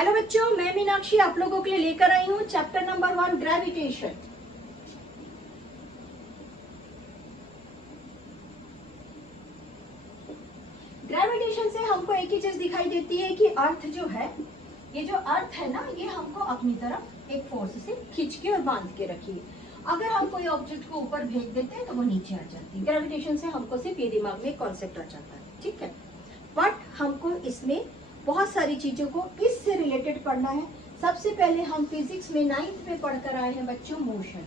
Hello बच्चों, मैं मीनाक्षी आप लोगों के लिए लेकर आई हूँ चैप्टर नंबर 1 ग्रेविटेशन। ग्रेविटेशन से हमको एक ही चीज दिखाई देती है कि अर्थ जो है, ये जो अर्थ है ना, ये हमको अपनी तरफ एक फोर्स से खींच के और बांध के रखी है। अगर हम कोई ऑब्जेक्ट को ऊपर भेज देते हैं तो वो नीचे आ जाती है। ग्रेविटेशन से हमको सिर्फ ये दिमाग में कॉन्सेप्ट आ जाता है, ठीक है। बट हमको इसमें बहुत सारी चीजों को इससे रिलेटेड पढ़ना है। सबसे पहले हम फिजिक्स में 9th में पढ़कर आए हैं बच्चों मोशन,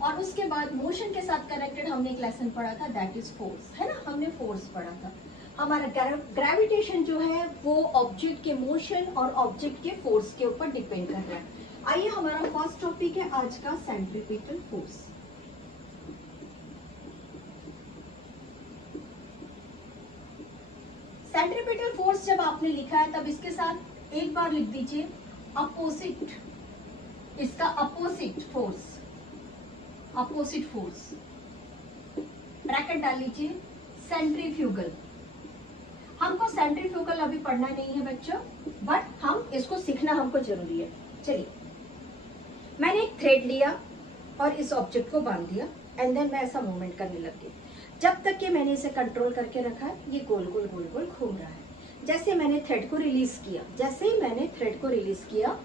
और उसके बाद मोशन के साथ कनेक्टेड हमने एक लेसन पढ़ा था, दैट इज फोर्स, है ना। हमने फोर्स पढ़ा था। हमारा ग्रेविटेशन जो है वो ऑब्जेक्ट के मोशन और ऑब्जेक्ट के फोर्स के ऊपर डिपेंड कर रहा है। आइए, हमारा फर्स्ट टॉपिक है आज का सेंट्रीपिटल फोर्स। सेंट्रीपिटल फोर्स जब आपने लिखा है तब इसके साथ एक बार लिख दीजिए अपोजिट, इसका opposite force, opposite force bracket डाल लीजिए सेंट्रीफ्यूगल। हमको सेंट्रीफ्यूगल अभी पढ़ना नहीं है बच्चों, बट हम इसको सीखना हमको जरूरी है। चलिए, मैंने एक थ्रेड लिया और इस ऑब्जेक्ट को बांध दिया एंड देन मैं ऐसा मूवमेंट करने लग गई। जब तक कि मैंने इसे कंट्रोल करके रखा है, ये गोल गोल गोल गोल घूम रहा है। जैसे मैंने थ्रेड को रिलीज किया, जैसे ही मैंने थ्रेड को रिलीज किया,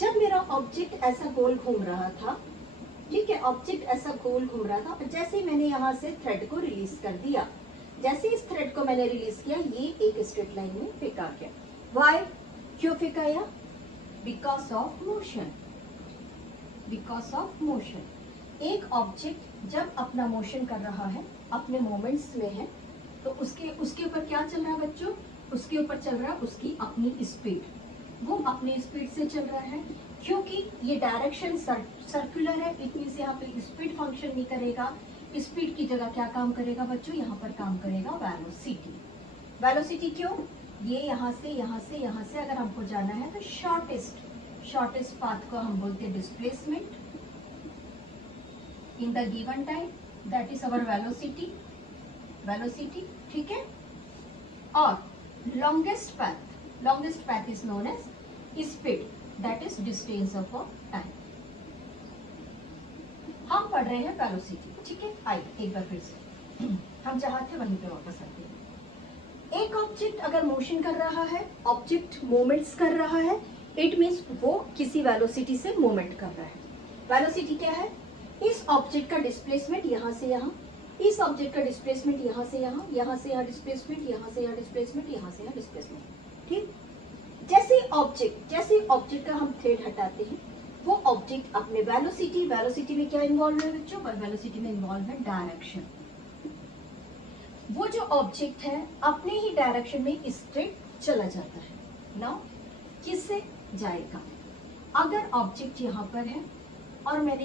जब मेरा ऑब्जेक्ट ऐसा गोल घूम रहा था, ठीक है, ऑब्जेक्ट ऐसा गोल घूम रहा था, जैसे ही मैंने यहाँ से थ्रेड को रिलीज कर दिया, जैसे इस थ्रेड को मैंने रिलीज किया, ये एक स्ट्रेट लाइन में फेंका गया। वाई, क्यों फेंकाया? Because of motion, because of motion. एक ऑब्जेक्ट जब अपना मोशन कर रहा है, अपने मोमेंट्स में है, तो उसके ऊपर क्या चल रहा है बच्चों? उसके ऊपर चल रहा है उसकी अपनी स्पीड। वो अपनी स्पीड से चल रहा है, क्योंकि ये डायरेक्शन सर्कुलर है, इट मींस यहाँ पे स्पीड फंक्शन नहीं करेगा। स्पीड की जगह क्या काम करेगा बच्चों? यहाँ पर काम करेगा वेलोसिटी। वेलोसिटी क्यों? ये यहाँ से यहाँ से यहाँ से अगर हमको जाना है तो शॉर्टेस्ट पाथ को हम बोलते हैं displacement in the given time, that is our velocity, ठीक है। और longest path is known as speed, that is distance of time. हम पढ़ रहे हैं वेलोसिटी, ठीक है। आइए एक बार फिर से हम जहां थे वहीं पे वापस आते हैं। एक ऑब्जेक्ट अगर मोशन कर रहा है, ऑब्जेक्ट मूवमेंट्स कर रहा है, इट मीन्स वो किसी वेलोसिटी से मूवमेंट कर रहा है। वेलोसिटी क्या है? इस ऑब्जेक्ट का डिस्प्लेसमेंट यहाँ से यहाँ, इस ऑब्जेक्ट का डिस्प्लेसमेंट यहाँ से यहाँ, यहाँ से यहाँ डिस्प्लेसमेंट, यहाँ से यहाँ डिस्प्लेसमेंट, यहाँ से यहाँ डिस्प्लेसमेंट, ठीक। जैसे ऑब्जेक्ट का हम थ्रेड हटाते हैं, वो ऑब्जेक्ट अपने वेलोसिटी में क्या इन्वॉल्व है बच्चों? वेलोसिटी में इन्वॉल्व है डायरेक्शन। वो जो ऑब्जेक्ट है अपने ही डायरेक्शन में स्ट्रेट चला जाता है। नाउ किससे जाएगा? अगर ऑब्जेक्ट यहाँ पर है और मैंने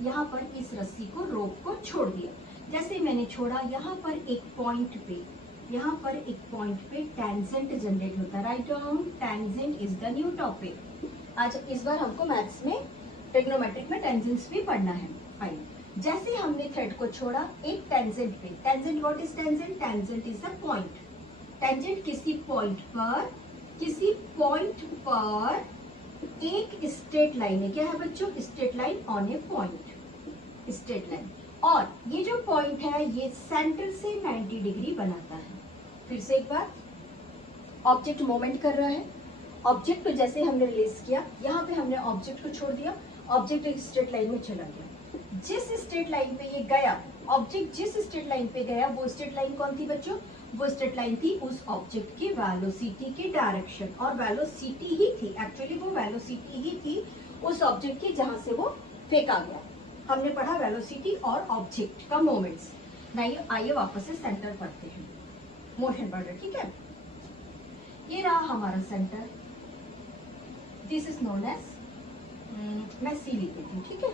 यहाँ पर इस रस्सी को, रोप को छोड़ दिया, जैसे मैंने छोड़ा, यहाँ पर एक पॉइंट पे टेंजेंट जनरेट होता है। Right on, tangent is the new topic. आज इस बार हमको मैथ्स में ट्रिग्नोमेट्रिक में टेंजेंट्स भी पढ़ना है। आइए, जैसे हमने थ्रेड को छोड़ा एक टेंजेंट पे, tangent what is tangent? Tangent is the point. Tangent किसी पॉइंट पर एक स्ट्रेट लाइन है। क्या है बच्चों? Straight line on A point, straight line. और ये जो पॉइंट है ये सेंटर से 90 डिग्री बनाता है। फिर से एक बार, ऑब्जेक्ट मूवमेंट कर रहा है, ऑब्जेक्ट को जैसे हमने रिलीज किया, यहाँ पे हमने ऑब्जेक्ट को छोड़ दिया, ऑब्जेक्ट एक स्ट्रेट लाइन में चला गया। जिस स्ट्रेट लाइन पे ये गया, ऑब्जेक्ट जिस स्ट्रेट लाइन पे गया, वो स्ट्रेट लाइन कौन थी बच्चों? वो स्ट्रेट लाइन थी उस ऑब्जेक्ट की वेलोसिटी की डायरेक्शन, और वेलोसिटी ही थी, एक्चुअली वो वेलोसिटी ही थी उस ऑब्जेक्ट की जहां से वो फेंका गया। हमने पढ़ा वेलोसिटी और ऑब्जेक्ट का मोमेंट्स। आइए वापस से सेंटर पढ़ते हैं, मोशन पढ़ रहे, ठीक है। ये रहा हमारा center, this is known as, मैं सी लिख देती हूँ, ठीक है।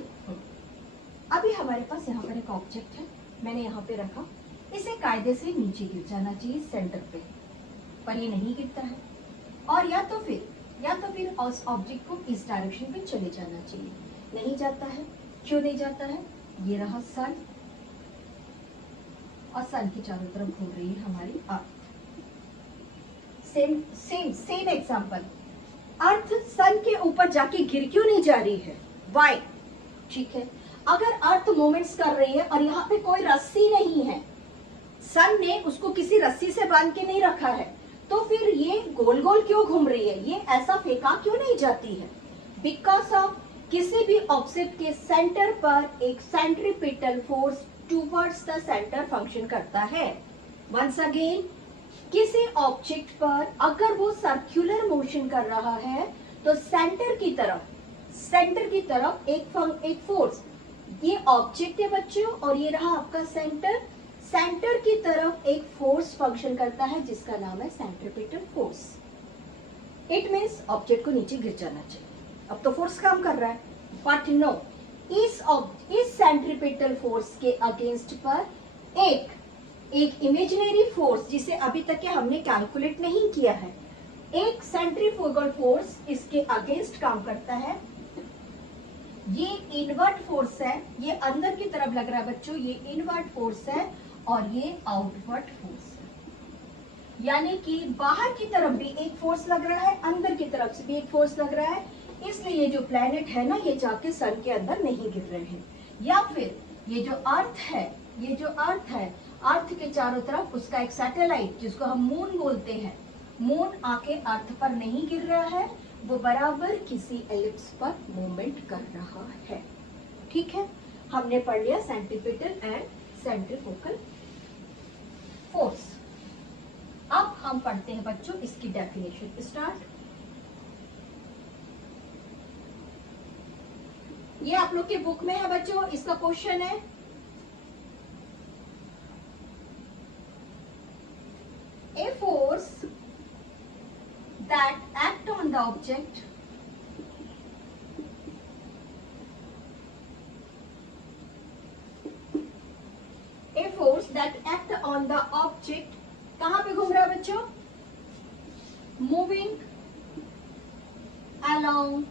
अभी हमारे पास यहाँ पर एक ऑब्जेक्ट है, मैंने यहाँ पे रखा, इसे कायदे से नीचे गिर जाना चाहिए सेंटर पे, पर ये नहीं गिरता है। और या तो फिर उस ऑब्जेक्ट को इस डायरेक्शन पे चले जाना चाहिए, नहीं जाता है। क्यों नहीं जाता है? ये रहा सन, और सन की चारों तरफ घूम रही है हमारी अर्थ। सेम एग्जांपल, अर्थ सन के ऊपर जाके गिर क्यों नहीं जा रही है? वाई? ठीक है, अगर अर्थ मूवमेंट्स कर रही है और यहाँ पे कोई रस्सी नहीं है, सन ने उसको किसी रस्सी से बांध के नहीं रखा है, तो फिर ये गोल गोल क्यों घूम रही है? ये ऐसा फेंका क्यों नहीं जाती है? बिकॉज ऑफ किसी भी ऑब्जेक्ट के सेंटर पर एक centripetal force towards the centre function करता है। वंस अगेन, किसी ऑब्जेक्ट पर अगर वो सर्कुलर मोशन कर रहा है तो सेंटर की तरफ एक फोर्स, ये ऑब्जेक्ट है बच्चों और ये रहा आपका सेंटर की तरफ एक फोर्स फंक्शन करता है जिसका नाम है centripetal force. It means object को नीचे गिर जाना चाहिए। अब तो फोर्स काम कर रहा है, बट नो, इस सेंट्रीपिटल फोर्स के अगेंस्ट पर एक इमेजिनरी फोर्स जिसे अभी तक के हमने कैलकुलेट नहीं किया है, एक सेंट्रीफ्यूगल फोर्स इसके अगेंस्ट काम करता है। ये इनवर्ट फोर्स है, ये अंदर की तरफ लग रहा है बच्चों, ये इनवर्ट फोर्स है और ये आउटवर्ट फोर्स है। यानी कि बाहर की तरफ भी एक फोर्स लग रहा है, अंदर की तरफ से भी एक फोर्स लग रहा है, इसलिए ये जो प्लेनेट है ना, ये जाके सन के अंदर नहीं गिर रहे हैं। या फिर ये जो अर्थ है, अर्थ के चारों तरफ उसका एक सैटेलाइट जिसको हम मून बोलते हैं, मून आके अर्थ पर नहीं गिर रहा है, वो बराबर किसी एलिप्स पर मूवमेंट कर रहा है। ठीक है, हमने पढ़ लिया सेंट्रीपिटल एंड सेंट्रीफ्यूगल फोर्स। अब हम पढ़ते हैं बच्चों इसकी डेफिनेशन। स्टार्ट। ये आप लोग के बुक में है बच्चों, इसका क्वेश्चन है, a force that act on the object कहां पे घूम रहा है बच्चों? Moving along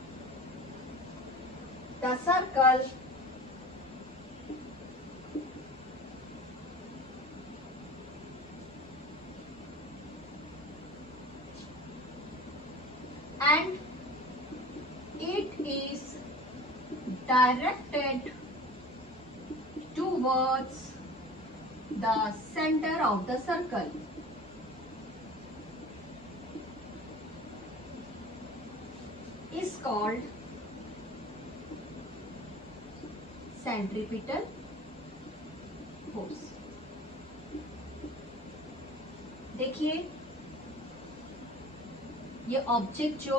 the circle and it is directed towards the center of the circle. Is called centripetal force. देखिए, ये ऑब्जेक्ट जो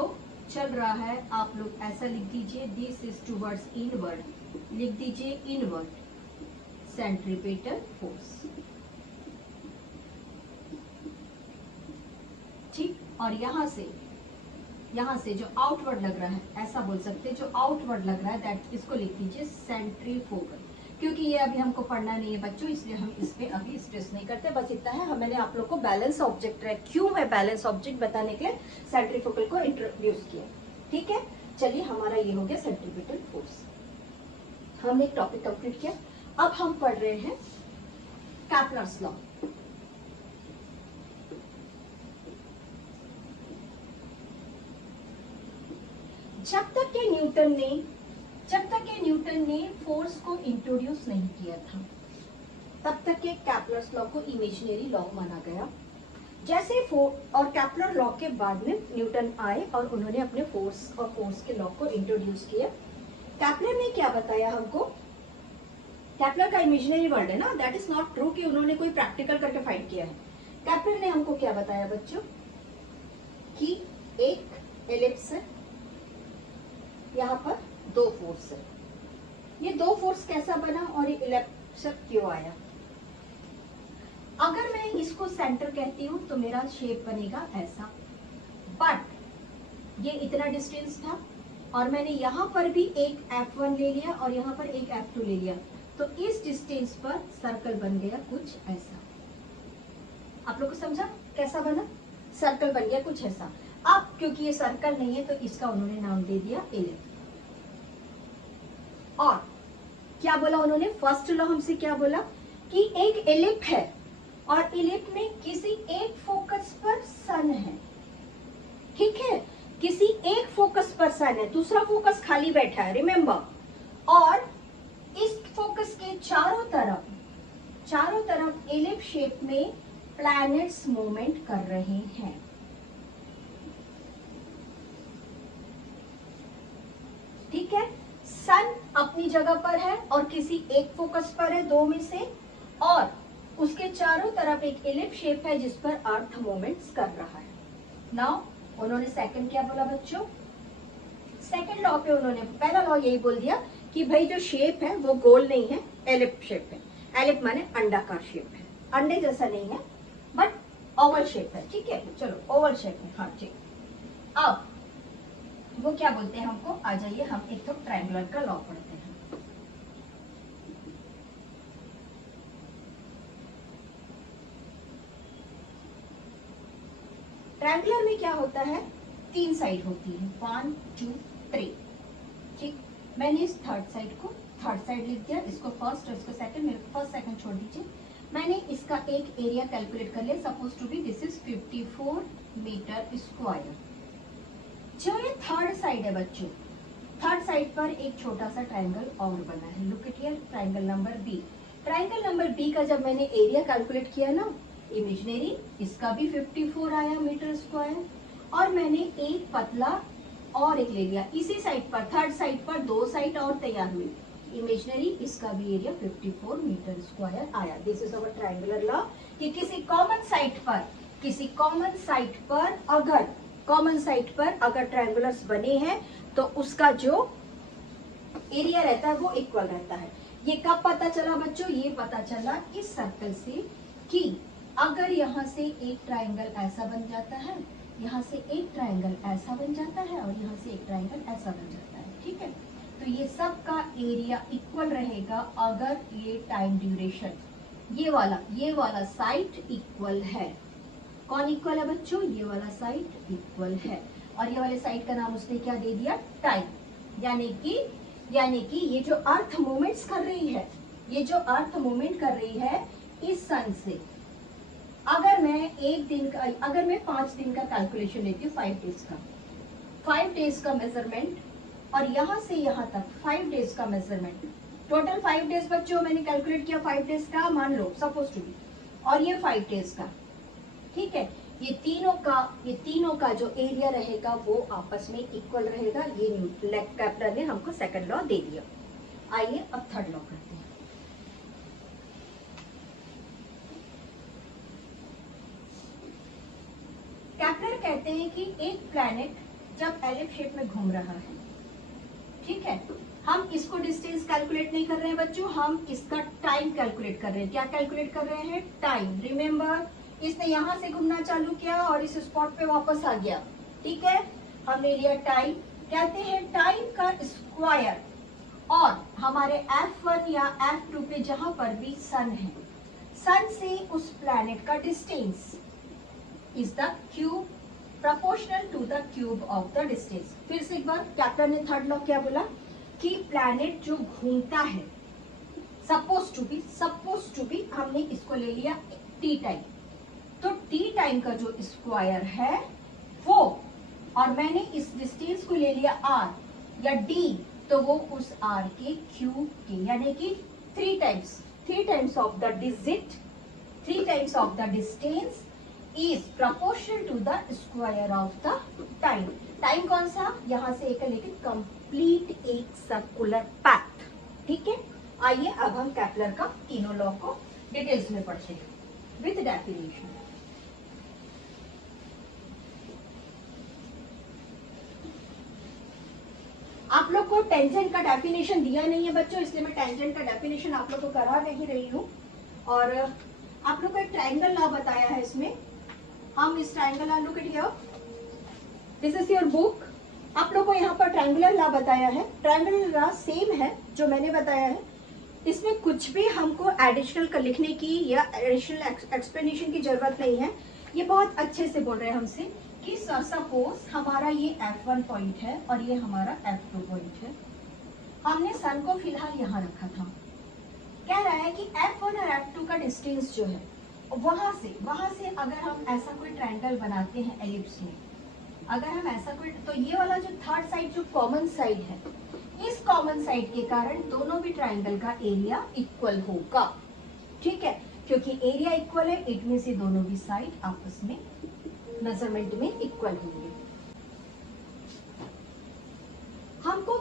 चल रहा है, आप लोग ऐसा लिख दीजिए, दिस इज टूवर्ड्स इनवर्ड, लिख दीजिए इनवर्ड सेंट्रीपिटल फोर्स। ठीक, और यहां से जो आउटवर्ड लग रहा है, ऐसा बोल सकते हैं, जो आउटवर्ड लग रहा है दैट, इसको लिख दीजिए सेंट्रीफ्यूगल। क्योंकि ये अभी हमको पढ़ना नहीं है बच्चों, इसलिए हम इस पे अभी स्ट्रेस नहीं करते, बस इतना है। मैंने आप लोग को बैलेंस ऑब्जेक्ट क्यों मैं बैलेंस ऑब्जेक्ट बताने के लिए सेंट्रीफ्यूगल को इंट्रोड्यूस किया। ठीक है, चलिए, हमारा ये हो गया सेंट्रीपिटल फोर्स। हमने एक टॉपिक कंप्लीट किया। अब हम पढ़ रहे हैं कैपलर्स लॉ। जब तक के न्यूटन ने फोर्स को इंट्रोड्यूस नहीं किया था, तब तक के कैपलर्स लॉ को इमेजिनरी लॉ माना गया। जैसे और कैपलर लॉ के बाद में न्यूटन आए और उन्होंने अपने फोर्स के लॉ को इंट्रोड्यूस किया। कैपलर ने क्या बताया हमको? कैपलर का इमेजिनरी वर्ल्ड है ना, दैट इज नॉट ट्रू कि उन्होंने कोई प्रैक्टिकल करके फाइंड किया है। कैपलर ने हमको क्या बताया बच्चों कि एक एलिप्स है, यहाँ पर दो फोर्स है। ये दो फोर्स कैसा बना और ये इलिप्स क्यों आया? अगर मैं इसको सेंटर कहती हूं तो मेरा शेप बनेगा ऐसा, बट ये इतना डिस्टेंस था और मैंने यहाँ पर भी एक F1 ले लिया और यहाँ पर एक F2 ले लिया, तो इस डिस्टेंस पर सर्कल बन गया कुछ ऐसा। आप लोग को समझा कैसा बना? सर्कल बन गया कुछ ऐसा। अब क्योंकि ये सर्कल नहीं है तो इसका उन्होंने नाम दे दिया एलिप्स। और क्या बोला उन्होंने? फर्स्ट लॉ हमसे क्या बोला कि एक एलिप्स है और एलिप्स में किसी एक फोकस पर सन है, पर सन है, दूसरा फोकस खाली बैठा है, रिमेम्बर। और इस फोकस के चारों तरफ एलिप्स शेप में प्लैनेट्स मूवमेंट कर रहे हैं। ठीक है, सन अपनी जगह पर है और किसी एक फोकस पर है, दो में से, और उसके चारों तरफ एक एलिप्स शेप है जिस पर अर्थ मूवमेंट्स कर रहा है। नाउ उन्होंने सेकंड क्या बोला बच्चों? सेकंड लॉ पे उन्होंने पहला लॉ यही बोल दिया कि भाई जो शेप है वो गोल नहीं है, एलिप्स शेप है। एलिप्स माने अंडाकार शेप है, अंडे जैसा नहीं है बट ओवल शेप है। ठीक है, चलो ओवल शेप है, हाँ ठीक। अब वो क्या बोलते हैं हमको, आ जाइए हम एक तो ट्रायंगुलर का लॉ पढ़ते हैं। ट्रायंगुलर में क्या होता है, 3 साइड होती है, 1 2 3। ठीक, मैंने इस थर्ड साइड लिख दिया, इसको फर्स्ट और इसको सेकंड, मेरे फर्स्ट सेकंड छोड़ दीजिए। मैंने इसका एक एरिया कैलकुलेट कर लिया, suppose to be this is 54 meter square. जो ये थर्ड साइड है बच्चों, थर्ड साइड पर एक छोटा सा ट्रायंगल और बना है, look at here, triangle number B. Triangle number B का जब मैंने एरिया कैलकुलेट किया ना, इमेजिनरी, इसका भी 54 आया मीटर स्क्वायर, और मैंने एक पतला और एक ले लिया इसी साइड पर, थर्ड साइड पर 2 साइड और तैयार हुई, इमेजिनरी, इसका भी एरिया 54 मीटर स्क्वायर आया। This is our triangular law कि किसी कॉमन साइड पर अगर ट्रायंगुलर्स बने हैं तो उसका जो एरिया रहता है वो इक्वल रहता है। ये कब पता चला बच्चों? ये पता चला इस सर्कल से कि अगर यहाँ से एक ट्रायंगल ऐसा बन जाता है, यहाँ से एक ट्रायंगल ऐसा बन जाता है, और यहाँ से एक ट्रायंगल ऐसा बन जाता है। ठीक है, तो ये सब का एरिया इक्वल रहेगा अगर ये टाइम ड्यूरेशन, ये वाला साइड इक्वल है। कौन इक्वल है बच्चों? ये वाला साइड इक्वल है, और ये वाले साइड का नाम उसने क्या दे दिया? टाइम। यानी कि ये जो अर्थ मूवमेंट्स कर रही है, ये जो अर्थ मूवमेंट कर रही है इस सन से, अगर मैं 5 दिन का कैलकुलेशन लेती हूँ, 5 डेज का मेजरमेंट, और यहाँ से यहाँ तक 5 डेज का मेजरमेंट, टोटल 5 डेज बच्चों मैंने कैलकुलेट किया, 5 डेज का मान लो सपोज टू बी, और ये 5 डेज का। ठीक है, ये तीनों का जो एरिया रहेगा वो आपस में इक्वल रहेगा। ये केपलर ने हमको सेकंड लॉ दे दिया। आइए अब थर्ड लॉ करते हैं। केपलर कहते हैं कि एक प्लैनेट जब एलिप्स शेप में घूम रहा है, ठीक है, हम इसको डिस्टेंस कैलकुलेट नहीं कर रहे हैं बच्चों, हम इसका टाइम कैलकुलेट कर रहे हैं। क्या कैलकुलेट कर रहे हैं? टाइम। रिमेम्बर, इसने यहां से घूमना चालू किया और इस स्पॉट पे वापस आ गया। ठीक है, हमने लिया टाइम। कहते हैं टाइम का स्क्वायर, और हमारे F1 या F2 पे जहां पर भी सन है, सन से उस प्लैनेट का distance is the cube proportional to the cube of the distance. फिर से एक बार, केपलर ने थर्ड लॉ क्या बोला कि प्लैनेट जो घूमता है, सपोज टू बी हमने इसको ले लिया टी टाइम, तो टी टाइम का जो स्क्वायर है वो, और मैंने इस डिस्टेंस को ले लिया आर या डी, तो वो उस आर के क्यूब के, यानी कि 3 times of the distance is proportional to the square of the time. Time कौन सा? यहां से एक लेकिन कंप्लीट एक सर्कुलर पाथ। ठीक है, आइए अब हम केपलर का तीनों लॉ को डिटेल्स में पढ़ते हैं विद डेफिनेशन। आप लोग को टेंजेंट का डेफिनेशन दिया नहीं है बच्चों, इसलिए मैं टेंजेंट का डेफिनेशन आप लोग को करा नहीं रही हूँ। और आप लोग को एक ट्रायंगल लॉ बताया है, इसमें हम इस triangle law, look at here, this is your book. आप लोग को यहाँ पर ट्रायंगुलर लॉ बताया है। ट्रायंगुलर लॉ सेम है जो मैंने बताया है, इसमें कुछ भी हमको एडिशनल का लिखने की या एडिशनल एक्सप्लेनेशन की जरूरत नहीं है। ये बहुत अच्छे से बोल रहे हैं हमसे कि सपोज हमारा ये F1 पॉइंट है और ये हमारा F2 पॉइंट है, हमने सन को फिलहाल यहाँ रखा था। कह रहा है कि F1 और F2 का डिस्टेंस जो है, वहां से अगर हम ऐसा कोई ट्रायंगल बनाते हैं एलिप्स में, अगर हम ऐसा कोई, तो ये वाला जो थर्ड साइड जो कॉमन साइड है, इस कॉमन साइड के कारण दोनों भी ट्राइंगल का एरिया इक्वल होगा, ठीक है। क्योंकि एरिया इक्वल है, इट मींस ये दोनों भी साइड आपस में मेजरमेंट में इक्वल होंगे। हमको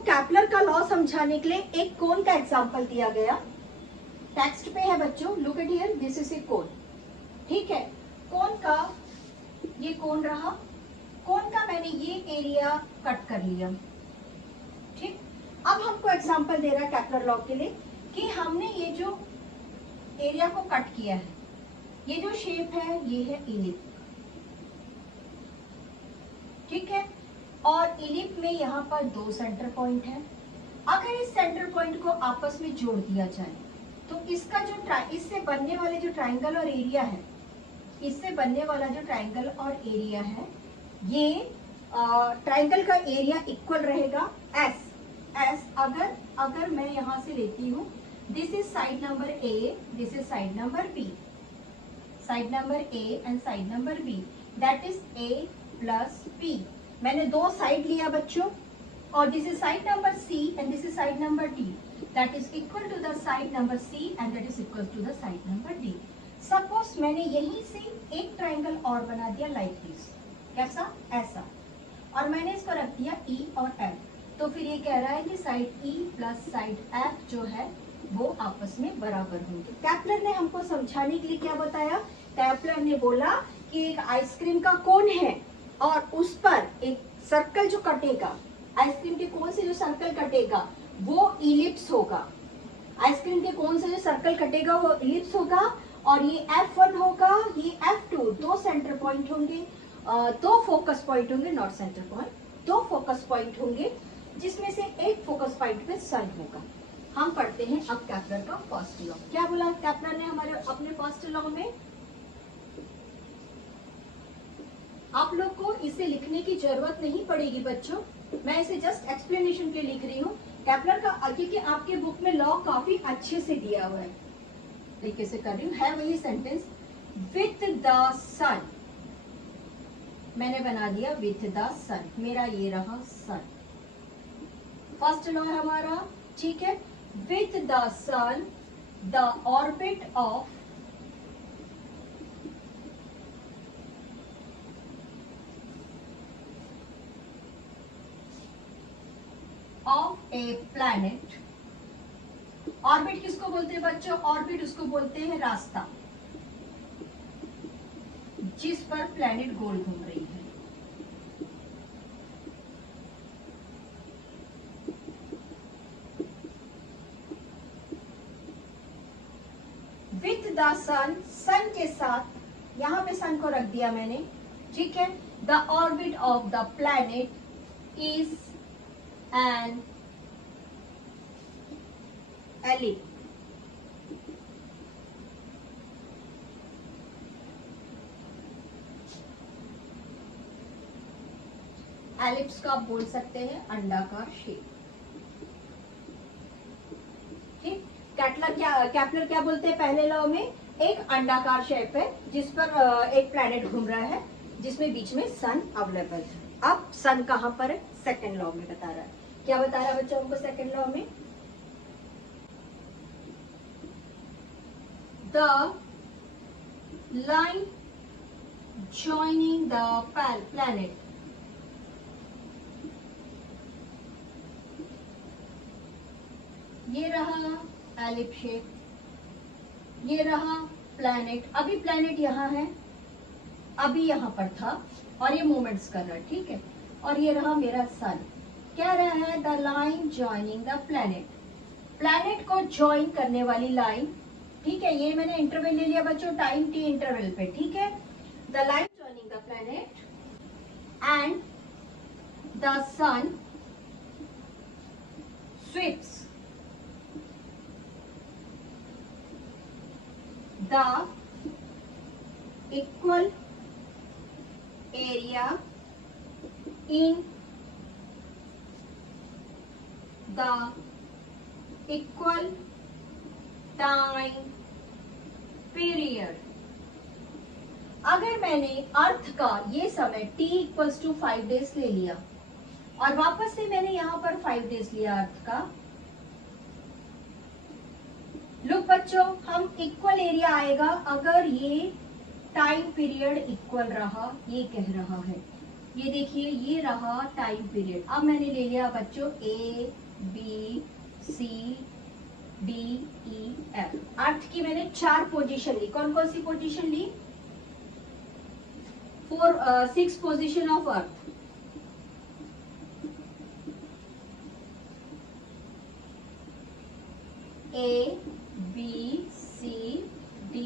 कैपलर का लॉ समझाने के लिए एक कोन का एग्जांपल दिया गया, टेक्स्ट पे है बच्चों, look at here, this is a cone, ठीक है। कोन का ये कोन रहा, कोन का मैंने ये एरिया कट कर लिया, ठीक। अब हमको एग्जांपल दे रहा है कैपलर लॉ के लिए कि हमने ये जो एरिया को कट किया है, ये जो शेप है ये है इलिप, ठीक है। और इलिप में यहाँ पर दो सेंटर पॉइंट है। अगर इस सेंटर पॉइंट को आपस में जोड़ दिया जाए तो इसका जो इससे बनने वाले जो ट्राइंगल और एरिया है, इससे बनने वाला जो ट्राइंगल और एरिया है, ये ट्राइंगल का एरिया इक्वल रहेगा एस। अगर मैं यहाँ से लेती हूँ, this is side number A, this is side number B, side number A and side number B, that is A plus B. मैंने दो साइड लिया बच्चों, और this is side number C and this is side number D, that is equal to the side number C and that is equal to the side number D. Suppose मैंने यहीं से एक triangle और बना दिया लाइक दिस, कैसा, ऐसा, और मैंने इसको रख दिया ई और एफ, तो फिर ये कह रहा है कि side E plus side F जो है वो आपस में बराबर होंगे। कैपलर ने हमको समझाने के लिए क्या बताया, कैपलर ने बोला कि एक आइसक्रीम का कोन है और उस पर एक सर्कल जो कटेगा, आइसक्रीम के कोन से जो सर्कल कटेगा वो इलिप्स होगा। आइसक्रीम के कोन से जो सर्कल कटेगा वो इलिप्स होगा, और ये F1 होगा, ये F2, दो सेंटर पॉइंट होंगे, दो फोकस पॉइंट होंगे, नॉट सेंटर पॉइंट, दो फोकस पॉइंट होंगे, जिसमें से एक फोकस पॉइंट पे सन होगा। हम पढ़ते हैं अब कैपलर का फर्स्ट लॉ। क्या बोला कैपलर ने हमारे अपने फर्स्ट लॉ में? आप लोग को इसे लिखने की जरूरत नहीं पड़ेगी बच्चों, मैं इसे जस्ट एक्सप्लेनेशन के लिख रही हूँ। कैपलर का, क्योंकि आपके बुक में लॉ काफी अच्छे से दिया हुआ है, तरीके से कर रही हूँ, है वही सेंटेंस, विथ द सन, मैंने बना दिया विथ द सन, मेरा ये रहा सन, फर्स्ट लॉ है हमारा, ठीक है। With the sun the orbit of a planet, orbit किसको बोलते हैं बच्चों, ऑर्बिट उसको बोलते हैं रास्ता जिस पर प्लैनेट गोल घूम रही है। विथ द सन, सन के साथ यहां पे सन को रख दिया मैंने, ठीक है। The orbit of the planet is an ellip, ellipse को आप बोल सकते हैं अंडाकार शेप, ठीक। कैपलर क्या बोलते हैं पहले लॉ में, एक अंडाकार शेप है जिस पर एक प्लैनेट घूम रहा है, जिसमें बीच में सन अवेलेबल है। अब सन कहां पर है, सेकंड लॉ में बता रहा है। क्या बता रहा है बच्चों हमको सेकंड लॉ में, the line joining the planet ये रहा एलिप शेप, ये रहा प्लैनेट, अभी प्लैनेट यहाँ है, अभी यहाँ पर था और ये मूवमेंट्स कर रहा है, ठीक है। और ये रहा मेरा सन, क्या रहा है, the line joining the planet, planet को ज्वाइन करने वाली लाइन, ठीक है। ये मैंने इंटरवल ले लिया बच्चों, टाइम टी इंटरवल पे, ठीक है। The line joining the planet and the sun sweeps the equal area in the equal time period. अगर अगर मैंने अर्थ का ये समय t इक्वल्स टू 5 डेज ले लिया और वापस से मैंने यहाँ पर 5 डेज लिया अर्थ का, लुक बच्चों, हम इक्वल एरिया आएगा अगर ये टाइम पीरियड इक्वल रहा, ये कह रहा है। ये देखिए ये रहा टाइम पीरियड। अब मैंने ले लिया बच्चों A B C D E F। अर्थ की मैंने 4 पोजीशन ली। कौन कौन सी पोजीशन ली? 6 position of Earth. A B C D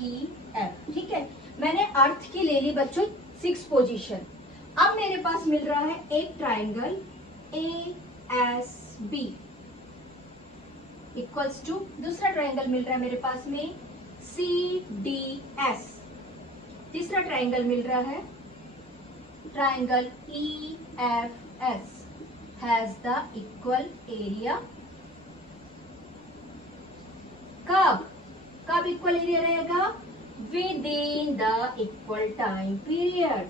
E F, ठीक है। मैंने अर्थ की ले ली बच्चों 6 पोजीशन। अब मेरे पास मिल रहा है एक ट्राइंगल ASB इक्वल्स टू दूसरा ट्राइंगल मिल रहा है मेरे पास में CDS, तीसरा ट्राइंगल मिल रहा है triangle EFS has the equal area. कब इक्वल एरिया रहेगा? With in the equal time period,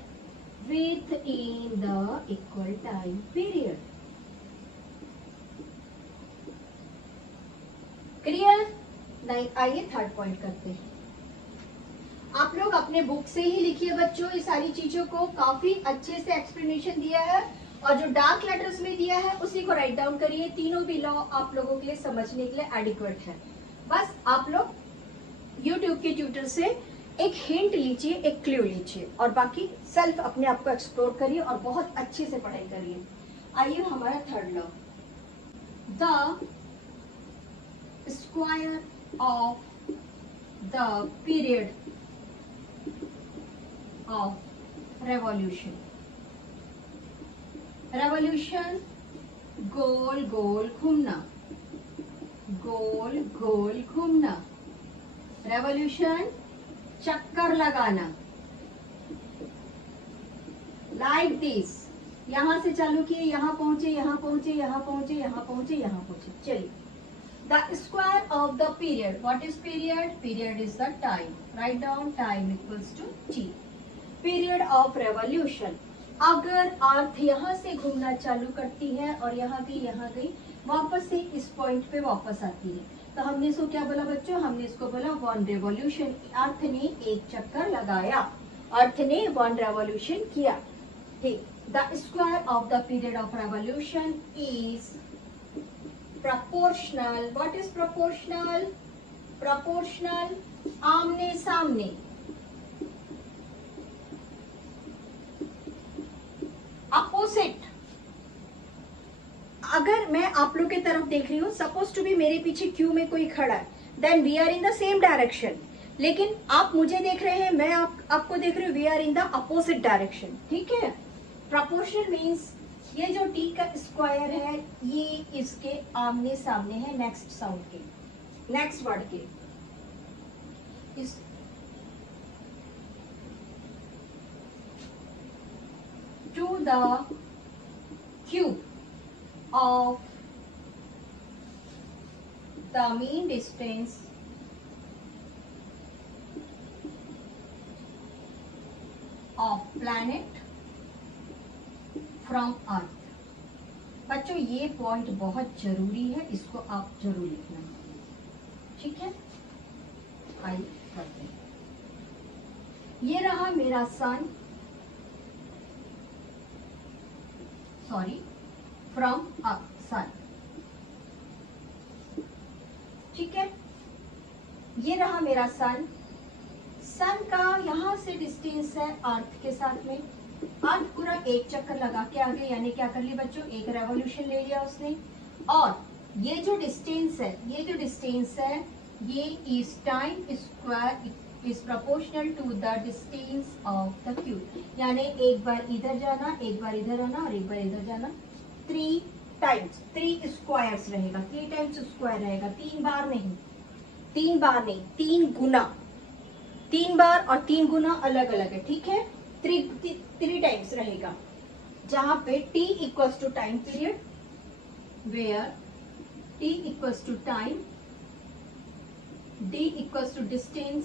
with in the equal time period. Clear? आइए थर्ड पॉइंट करते हैं। आप लोग अपने बुक से ही लिखिए बच्चों, ये सारी चीजों को काफी अच्छे से एक्सप्लेनेशन दिया है और जो डार्क लेटर्स में दिया है उसी को राइट डाउन करिए। तीनों भी लॉ आप लोगों के लिए समझने के लिए एडिक्वेट है। बस आप लोग YouTube के ट्यूटर से एक हिंट लीजिए, एक क्लू लीजिए और बाकी सेल्फ अपने आप को एक्सप्लोर करिए और बहुत अच्छे से पढ़ाई करिए। आइए हमारा third law, the square of the period of revolution. Revolution गोल गोल घूमना, गोल गोल घूमना। रेवोल्यूशन चक्कर लगाना, लाइक दिस। यहां से चालू किए, यहां पहुंचे, यहां पहुंचे, यहां पहुंचे, यहां पहुंचे, यहां पहुंचे। चलिए, the square of the period. What is period? Period is the time. Write down, time equals to t। Period of revolution. अगर अर्थ यहां से घूमना चालू करती है और यहां गई, वापस से इस पॉइंट पे वापस आती है, तो हमने इसको क्या बोला बच्चों? हमने इसको बोला 1 रेवोल्यूशन। अर्थ ने एक चक्कर लगाया, अर्थ ने 1 रेवोल्यूशन किया। ठीक, the square of the period of revolution is proportional. What is proportional? Proportional आमने सामने, अपोजिट। अगर मैं आप लोग की तरफ देख रही हूँ, सपोज टू बी मेरे पीछे क्यू में कोई खड़ा है, then we are in the same direction. लेकिन आप मुझे देख रहे हैं, मैं आपको देख रही हूँ, we are in the opposite direction. ठीक है। प्रोपोर्शनल मीन्स ये जो टी का स्क्वायर है ये इसके आमने सामने है, नेक्स्ट साउंड के, नेक्स्ट वर्ड के। इस to the cube of the mean distance of planet from earth। बच्चों ये पॉइंट बहुत जरूरी है, इसको आप जरूर लिखना, ठीक है। आइए करते हैं। ये रहा मेरा सन, सॉरी, फ्रॉम सन, ठीक है। ये रहा मेरा सन। सन का यहां से डिस्टेंस है अर्थ के साथ में। अर्थ पूरा एक चक्कर लगा के आ गए, यानी क्या कर लिया बच्चों? एक रेवोल्यूशन ले लिया उसने। और ये जो डिस्टेंस है, ये is time square is proportional to the distance of the cube. यानी एक बार इधर जाना, एक बार इधर आना और एक बार इधर जाना। 3 टाइम्स, 3 स्क्वायर्स रहेगा, 3 टाइम्स स्क्वायर रहेगा, 3 बार नहीं, 3 गुना, 3 बार और 3 गुना अलग अलग है, ठीक है। 3 टाइम्स रहेगा, जहां पे t equals to time period, where t equals to time, d equals to distance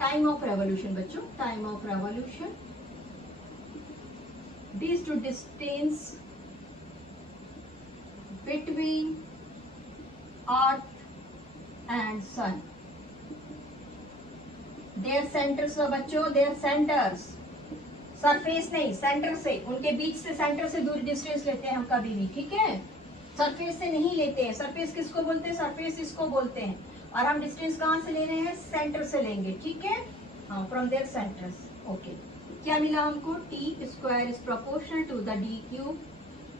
time of revolution बच्चों, time of revolution, these two distance between earth and sun, their centers हो बच्चों, their centers, सरफेस नहीं, centre से, उनके बीच से, centre से दूर distance लेते हैं हम कभी भी, ठीक है, सरफेस से नहीं लेते हैं। सरफेस किसको बोलते हैं? सरफेस इसको बोलते हैं। और हम डिस्टेंस कहाँ से ले रहे हैं? सेंटर से लेंगे, ठीक है, हाँ, फ्रॉम देयर सेंटर्स। ओके, क्या मिला हमको? T square is proportional to the D cube,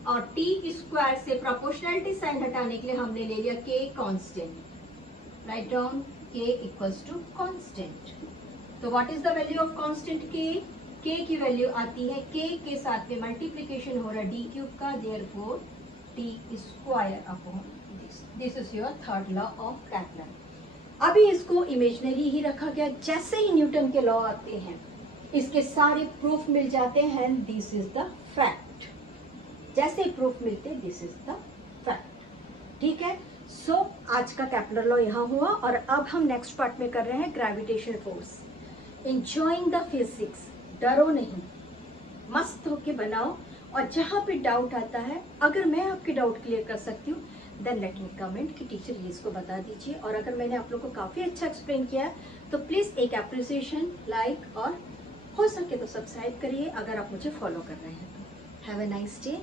और टी स्क्वायर से प्रोपोर्शनलिटी साइन हटाने के लिए हमने ले लिया K constant. Write down K equals to constant. तो what is the value of constant K? K की वैल्यू आती है, के साथ में मल्टीप्लीकेशन हो रहा है डी क्यूब का, therefore T square upon this. This is your third law of Kepler. अभी इसको इमेजिनरी ही रखा गया, जैसे ही न्यूटन के लॉ आते हैं इसके सारे प्रूफ मिल जाते हैं। दिस इज द फैक्ट, जैसे प्रूफ मिलते दिस इज द फैक्ट, ठीक है। सो आज का केपलर लॉ यहाँ हुआ, और अब हम नेक्स्ट पार्ट में कर रहे हैं gravitational force. Enjoying the physics, डरो नहीं, मस्त होके बनाओ, और जहाँ पे डाउट आता है, अगर मैं आपके डाउट क्लियर कर सकती हूँ देन लेट मी कमेंट कि टीचर ये इसको बता दीजिए। और अगर मैंने आप लोग को काफ़ी अच्छा एक्सप्लेन किया तो प्लीज़ एक एप्रिसिएशन, लाइक, और हो सके तो सब्सक्राइब करिए अगर आप मुझे फॉलो कर रहे हैं तो। Have a nice day.